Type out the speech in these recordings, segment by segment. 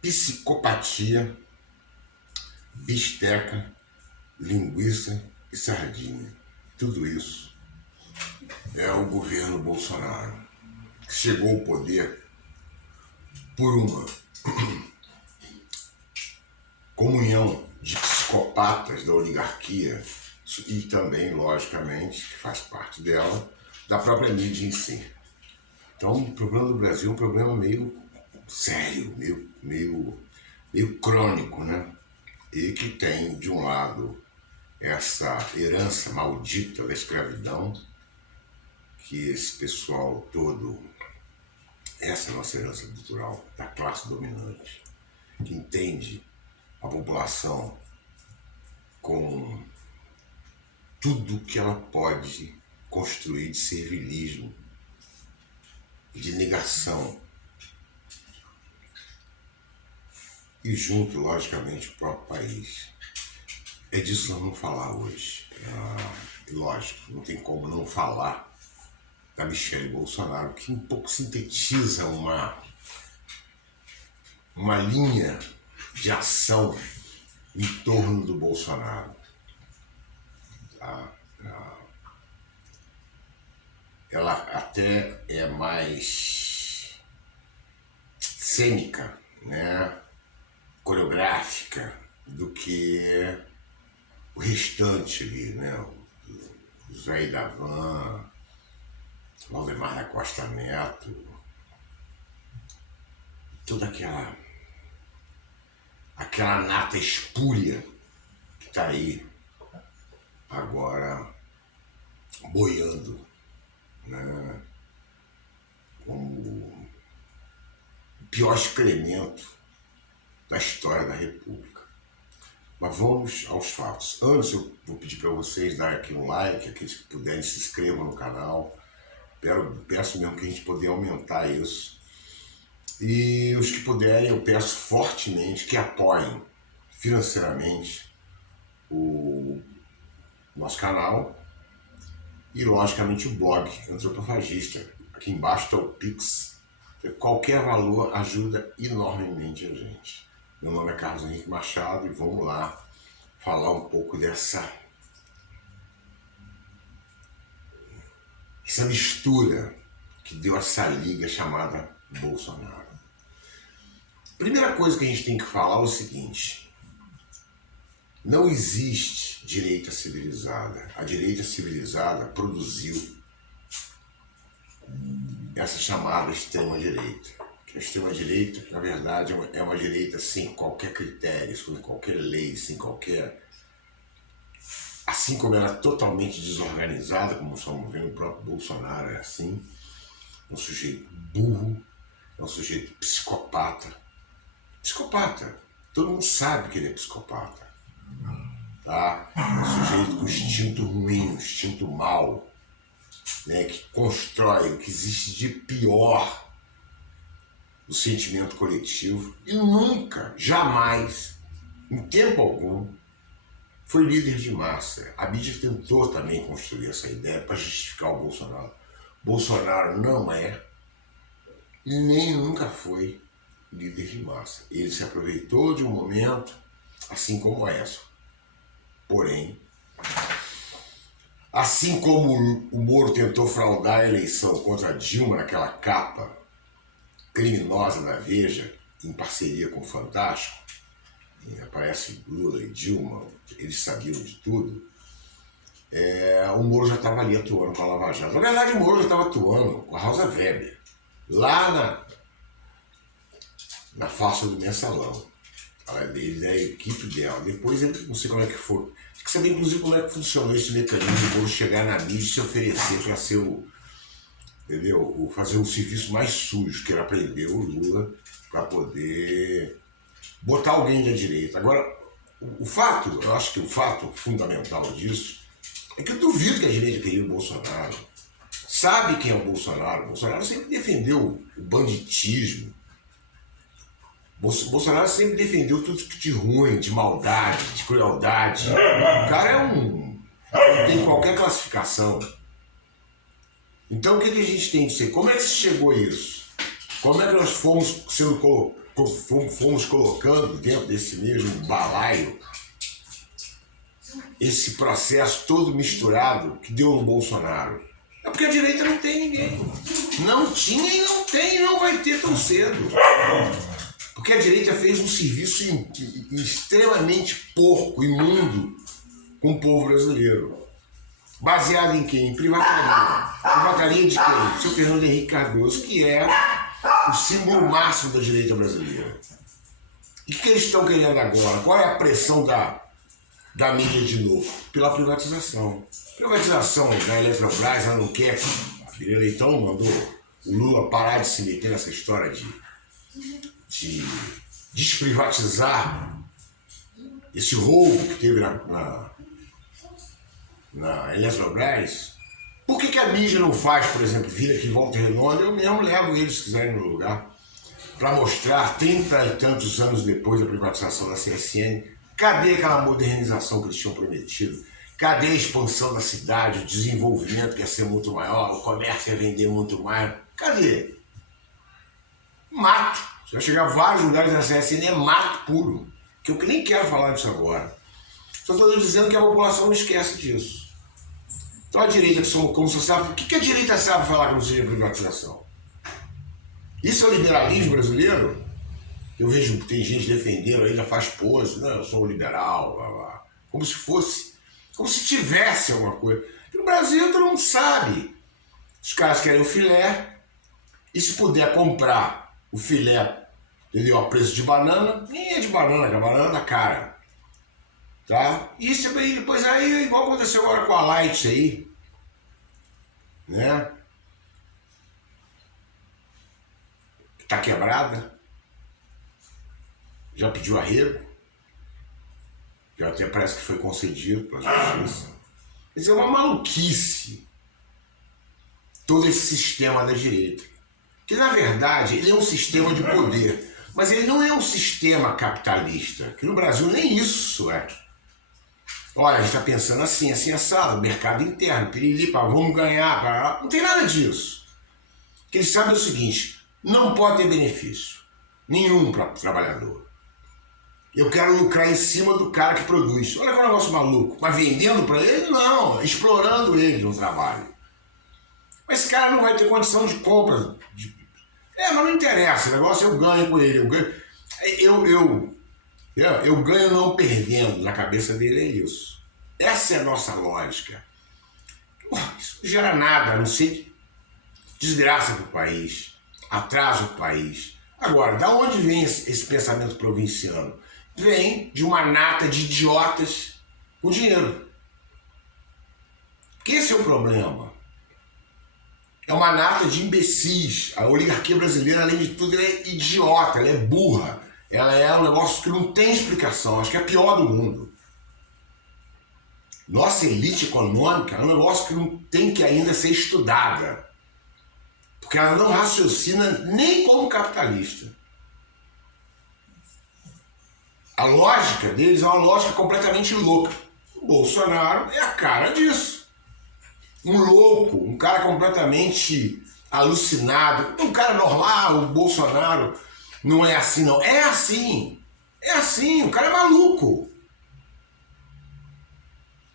psicopatia, bisteca, linguiça e sardinha. Tudo isso é o governo Bolsonaro, que chegou ao poder por uma comunhão de psicopatas da oligarquia e também, logicamente, que faz parte dela, da própria mídia em si. Então, o problema do Brasil é um problema meio sério, meio crônico, né? E que tem, de um lado, essa herança maldita da escravidão, que esse pessoal todo, essa é a nossa herança cultural da classe dominante, que entende a população com tudo que ela pode construir de servilismo e de negação. E junto, logicamente, o próprio país. É disso que nós vamos falar hoje. E lógico, não tem como não falar da Michelle Bolsonaro, que um pouco sintetiza uma linha de ação em torno do Bolsonaro. Ela até é mais cênica, né? Coreográfica do que o restante ali, né? O Zé da Van, Valdemar da Costa Neto, toda aquela nata espúria que está aí agora boiando, né? Como o pior excremento da história da República. Mas vamos aos fatos. Antes eu vou pedir para vocês darem aqui um like, aqueles que puderem se inscrevam no canal. Peço mesmo que a gente poder aumentar isso. E os que puderem, eu peço fortemente que apoiem financeiramente o nosso canal e, logicamente, o blog Antropofagista. Aqui embaixo está o Pix. Qualquer valor ajuda enormemente a gente. Meu nome é Carlos Henrique Machado e vamos lá falar um pouco dessa mistura que deu essa liga chamada Bolsonaro. Primeira coisa que a gente tem que falar é o seguinte: não existe direita civilizada. A direita civilizada produziu essa chamada extrema-direita. A extrema-direita, na verdade, é uma direita sem qualquer critério, sem qualquer lei, sem qualquer... Assim como ela é totalmente desorganizada, como estamos vendo, o próprio Bolsonaro é assim, é um sujeito burro, é um sujeito psicopata. Psicopata, todo mundo sabe que ele é psicopata. Tá? É um sujeito com instinto ruim, um instinto mau, né, que constrói o que existe de pior do sentimento coletivo e nunca, jamais, em tempo algum, foi líder de massa. A mídia tentou também construir essa ideia para justificar o Bolsonaro. Bolsonaro não é e nem nunca foi líder de massa. Ele se aproveitou de um momento assim como essa. Porém, assim como o Moro tentou fraudar a eleição contra a Dilma naquela capa criminosa da Veja, em parceria com o Fantástico, aparece Lula e Dilma, eles sabiam de tudo, o Moro já estava ali atuando com a Lava Jato. Na verdade, o Moro já estava atuando com a Rosa Weber, lá na farsa do Mensalão. Ele é a equipe dela. Depois, ele, não sei como é que foi. Tem que saber, inclusive, como é que funcionou esse mecanismo de Moro chegar na mídia e se oferecer para ser fazer um serviço mais sujo, que era prender o Lula para poder botar alguém da direita. Agora, eu acho que o fato fundamental disso é que eu duvido que a direita queria o Bolsonaro. Sabe quem é o Bolsonaro? O Bolsonaro sempre defendeu o banditismo. Bolsonaro sempre defendeu tudo de ruim, de maldade, de crueldade. O cara não tem qualquer classificação. Então o que a gente tem que ser? Como é que se chegou a isso? Como é que nós fomos colocando dentro desse mesmo balaio esse processo todo misturado que deu no Bolsonaro? É porque a direita não tem ninguém. Não tinha e não tem e não vai ter tão cedo. Porque a direita fez um serviço extremamente porco, imundo, com o povo brasileiro. Baseado em quem? Em privataria. Privataria de quem? Seu Fernando Henrique Cardoso, que é o símbolo máximo da direita brasileira. E o que eles estão querendo agora? Qual é a pressão da mídia de novo? Pela privatização. Privatização da Eletrobras, ela não quer. A Leitão mandou o Lula parar de se meter nessa história de desprivatizar esse roubo que teve na Eletrobras. Por que a mídia não faz, por exemplo, vir aqui em Volta Redonda? Eu mesmo levo eles, se quiserem, no lugar, para mostrar, 30 e tantos anos depois da privatização da CSN, cadê aquela modernização que eles tinham prometido? Cadê a expansão da cidade, o desenvolvimento que ia ser muito maior, o comércio ia vender muito mais? Cadê? Mato. Você vai chegar a vários lugares da CSN, é mato puro. Que eu nem quero falar disso agora. Só estou dizendo que a população não esquece disso. Então a direita, como você sabe, o que a direita sabe falar que não seja privatização? Isso é o liberalismo brasileiro? Eu vejo que tem gente defendendo, ainda faz pose, não, eu sou liberal, blá, blá. Como se fosse, como se tivesse alguma coisa. E no Brasil todo mundo sabe. Os caras querem o filé, e se puder comprar o filé, entendeu, a preço de banana, nem é de banana, é a banana da cara. Tá? E isso aí, depois aí, igual aconteceu agora com a Light aí, né? Tá quebrada, já pediu arrego, já até parece que foi concedido pela justiça. Isso é uma maluquice, todo esse sistema da direita. Que na verdade ele é um sistema de poder, mas ele não é um sistema capitalista, que no Brasil nem isso é. Olha, a gente está pensando assim, assim, assado, mercado interno, pirilipa, vamos ganhar, não tem nada disso. Porque eles sabem o seguinte, não pode ter benefício nenhum para o trabalhador. Eu quero lucrar em cima do cara que produz. Olha que negócio maluco, mas vendendo para ele? Não, explorando ele no trabalho. Mas esse cara não vai ter condição de compra. Mas não interessa, o negócio eu ganho com ele, eu ganho não perdendo, na cabeça dele é isso. Essa é a nossa lógica. Isso não gera nada, a não ser desgraça para o país, atraso para o país. Agora, da onde vem esse pensamento provinciano? Vem de uma nata de idiotas com dinheiro. Porque esse é o problema. É uma nata de imbecis. A oligarquia brasileira, além de tudo, ela é idiota, ela é burra. Ela é um negócio que não tem explicação, acho que é a pior do mundo. Nossa elite econômica é um negócio que não tem que ainda ser estudada. Porque ela não raciocina nem como capitalista. A lógica deles é uma lógica completamente louca. O Bolsonaro é a cara disso. Um louco, um cara completamente alucinado, um cara normal, o Bolsonaro não é assim não, é assim, o cara é maluco.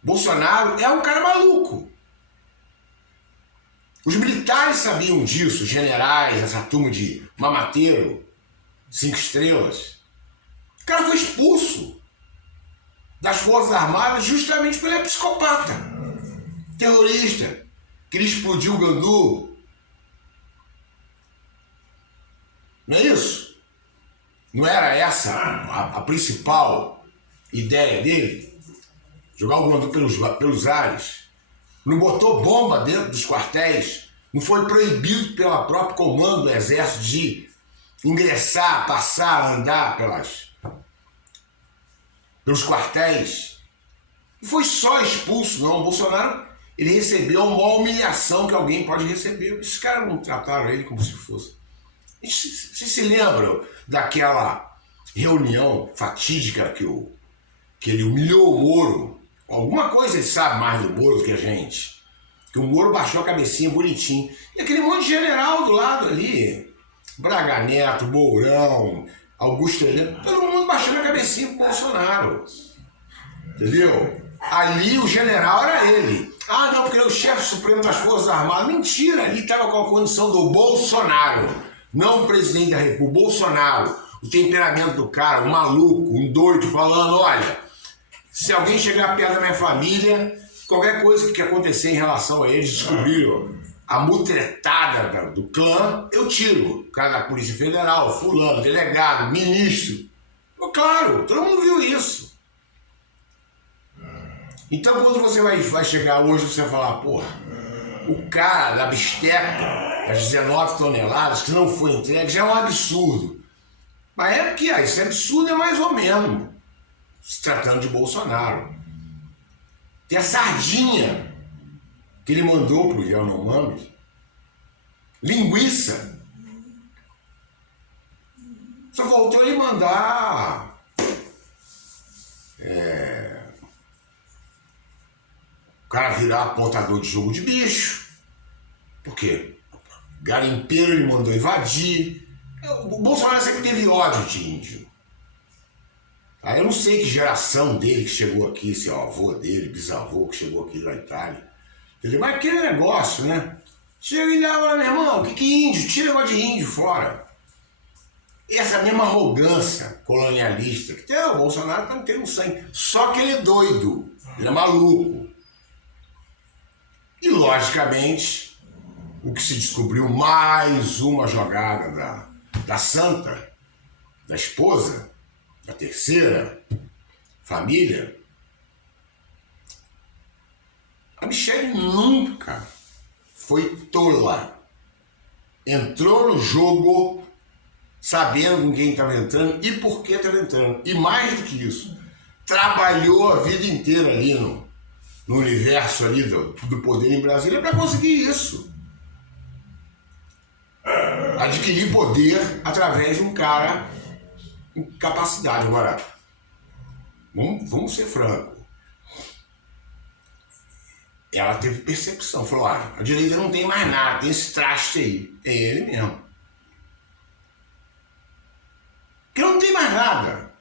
Bolsonaro é um cara maluco. Os militares sabiam disso, os generais, essa turma de mamateiro, 5 estrelas. O cara foi expulso das Forças Armadas justamente porque ele é psicopata, terrorista, queria explodir o Gandu. Não é isso? Não era essa a principal ideia dele? Jogar o Gandu pelos ares? Não botou bomba dentro dos quartéis? Não foi proibido pela própria comando do Exército de ingressar, passar, andar pelos quartéis? Não foi só expulso, não. O Bolsonaro, ele recebeu a maior humilhação que alguém pode receber. Esses caras não trataram ele como se fosse. Vocês se lembram daquela reunião fatídica que ele humilhou o Moro? Alguma coisa ele sabe mais do Moro do que a gente. Que o Moro baixou a cabecinha bonitinho. E aquele monte de general do lado ali, Braga Neto, Mourão, Augusto Heleno, todo mundo baixando a cabecinha pro Bolsonaro. Entendeu? Ali o general era ele. Ah, não, porque ele é o chefe supremo das Forças Armadas. Mentira, ali estava com a condição do Bolsonaro, não o presidente da República, o Bolsonaro. O temperamento do cara, um maluco, um doido, falando, olha, se alguém chegar perto da minha família, qualquer coisa que acontecer em relação a eles, descobriram a mutretada do clã, eu tiro. O cara da Polícia Federal, fulano, delegado, ministro. Claro, todo mundo viu isso. Então quando você vai chegar hoje, você vai falar, porra, o cara da bisteca, das 19 toneladas, que não foi entregue, já é um absurdo. Mas é que esse absurdo é mais ou menos, se tratando de Bolsonaro. Tem a sardinha que ele mandou pro Yanomami, linguiça. Só voltou ele mandar o cara virar apontador de jogo de bicho. Por quê? Garimpeiro ele mandou invadir. O Bolsonaro sempre teve ódio de índio. Eu não sei que geração dele que chegou aqui, se é o avô dele, bisavô que chegou aqui da Itália. Entendeu? Mas aquele negócio, né? Chega e dá, meu irmão, o que é índio? Tira o negócio de índio fora. Essa mesma arrogância colonialista que tem, o Bolsonaro tá tendo sangue. Só que ele é doido, ele é maluco. E, logicamente, o que se descobriu, mais uma jogada da santa, da esposa, da terceira família. A Michelle nunca foi tola. Entrou no jogo sabendo com quem estava entrando e por que estava entrando. E mais do que isso, trabalhou a vida inteira ali no universo ali do poder em Brasília para conseguir isso. Adquirir poder através de um cara com capacidade. Agora, vamos ser francos. Ela teve percepção, falou, a direita não tem mais nada, tem esse traste aí. É ele mesmo. Porque não tem mais nada.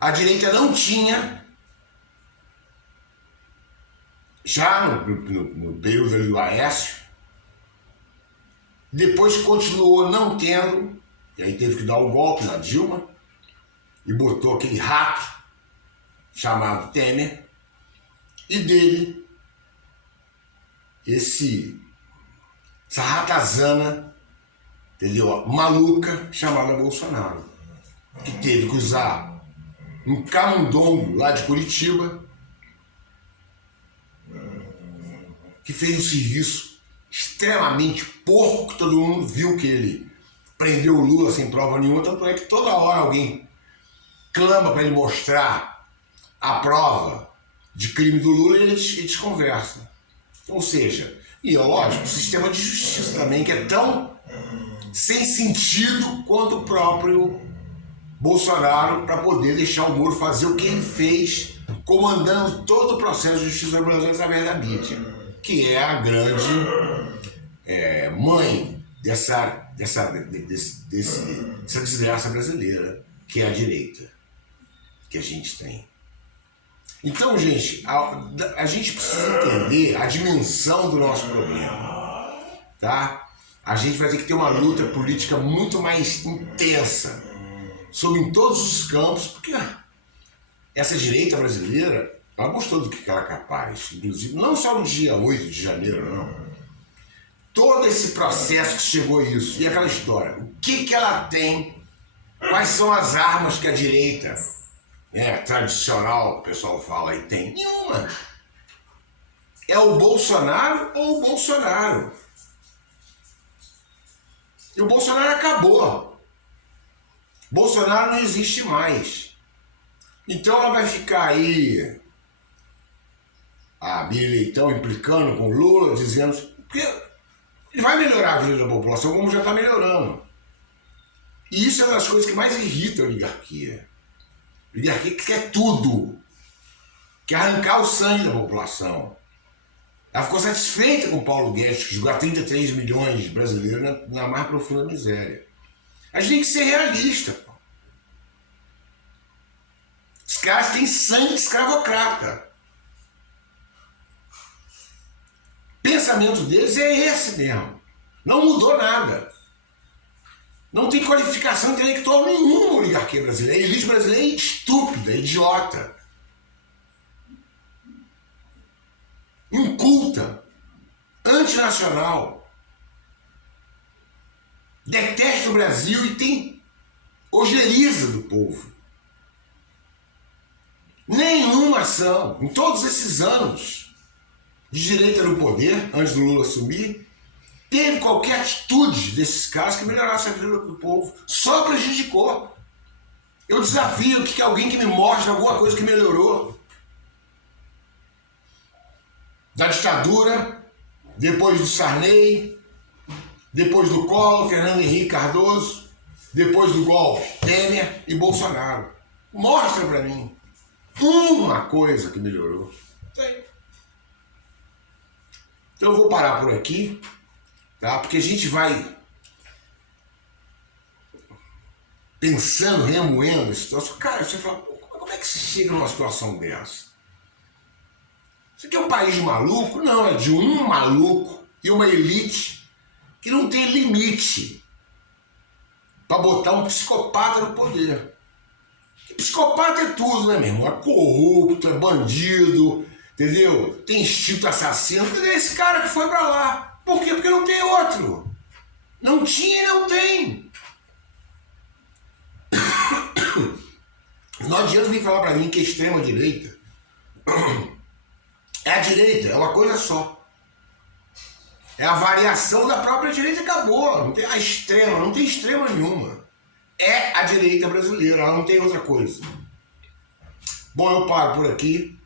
A direita não tinha, já no período ali do Aécio, depois continuou não tendo, e aí teve que dar o golpe na Dilma, e botou aquele rato chamado Temer, e dele essa ratazana, entendeu? Maluca chamada Bolsonaro, que teve que usar um camundongo lá de Curitiba, que fez um serviço extremamente porco, que todo mundo viu que ele prendeu o Lula sem prova nenhuma, tanto é que toda hora alguém clama para ele mostrar a prova de crime do Lula e eles conversam. Ou seja, e é lógico, o sistema de justiça também, que é tão sem sentido quanto o próprio Bolsonaro, para poder deixar o Moro fazer o que ele fez, comandando todo o processo de justiça no Brasil através da mídia, que é a grande mãe dessa desgraça brasileira, que é a direita, que a gente tem. Então, gente, a gente precisa entender a dimensão do nosso problema, tá? A gente vai ter que ter uma luta política muito mais intensa, em todos os campos, porque essa direita brasileira, ela mostrou do que ela é capaz, inclusive, não só no dia 8 de janeiro, não. Todo esse processo que chegou a isso, e aquela história, o que ela tem, quais são as armas que a direita tradicional, o pessoal fala aí, tem? Nenhuma. É o Bolsonaro ou o Bolsonaro. E o Bolsonaro acabou. Bolsonaro não existe mais. Então ela vai ficar aí, a Miriam Leitão implicando com o Lula, dizendo que ele vai melhorar a vida da população, como já está melhorando. E isso é uma das coisas que mais irrita a oligarquia. A oligarquia quer tudo. Quer arrancar o sangue da população. Ela ficou satisfeita com o Paulo Guedes, que jogou 33 milhões de brasileiros na mais profunda miséria. A gente tem que ser realista, pô. Os caras têm sangue de escravocrata. O pensamento deles é esse mesmo. Não mudou nada. Não tem qualificação intelectual nenhuma a oligarquia brasileira. A elite brasileira é estúpida, idiota. Inculta. Antinacional. Detesta o Brasil e tem ojeriza do povo. Nenhuma ação, em todos esses anos de direita no poder, antes do Lula assumir, teve qualquer atitude desses caras que melhorasse a vida do povo. Só prejudicou. Eu desafio que alguém que me mostre alguma coisa que melhorou. Da ditadura, depois do Sarney, depois do Collor, Fernando Henrique Cardoso, depois do golpe, Temer e Bolsonaro. Mostra pra mim uma coisa que melhorou. Tem. Então eu vou parar por aqui, tá? Porque a gente vai pensando, remoendo a situação. Cara, você fala, como é que se chega numa situação dessa? Isso aqui é um país de maluco? Não, é de um maluco e uma elite que não tem limite para botar um psicopata no poder. E psicopata é tudo, né, meu irmão? É corrupto, é bandido, entendeu? Tem instinto assassino. É esse cara que foi para lá. Por quê? Porque não tem outro. Não tinha e não tem. Não adianta vir falar para mim que é extrema-direita. É a direita, é uma coisa só. É a variação da própria direita e acabou. Não tem a extrema, não tem extrema nenhuma. É a direita brasileira, ela não tem outra coisa. Bom, eu paro por aqui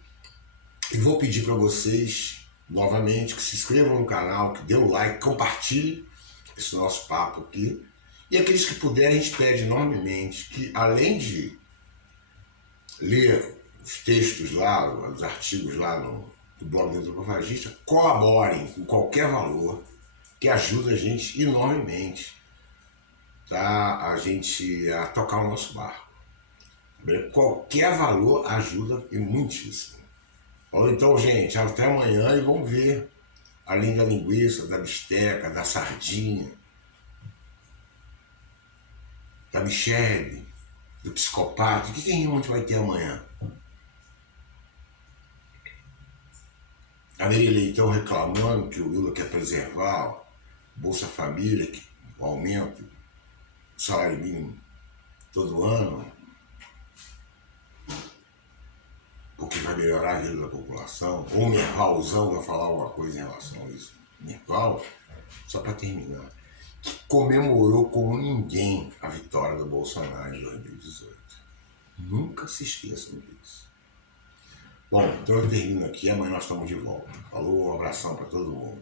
e vou pedir para vocês, novamente, que se inscrevam no canal, que dê um like, compartilhe esse nosso papo aqui. E aqueles que puderem, a gente pede enormemente que, além de ler os textos lá, os artigos lá no blog do Antropofagista, colaborem com qualquer valor, que ajuda a gente enormemente, tá? A gente a tocar o nosso barco. Qualquer valor ajuda e muitíssimo. Então, gente, até amanhã e vamos ver, além da linguiça, da bisteca, da sardinha, da Michele, do psicopata, o que a gente vai ter amanhã? A Maria Leitão reclamando que o Lula quer preservar o Bolsa Família, que o aumento do salário mínimo todo ano, porque vai melhorar a vida da população. Ou o Mervalzão vai falar alguma coisa em relação a isso. Merval, só para terminar, que comemorou como ninguém a vitória do Bolsonaro em 2018. Nunca se esqueçam disso. Bom, então eu termino aqui, amanhã nós estamos de volta. Falou, um abração para todo mundo.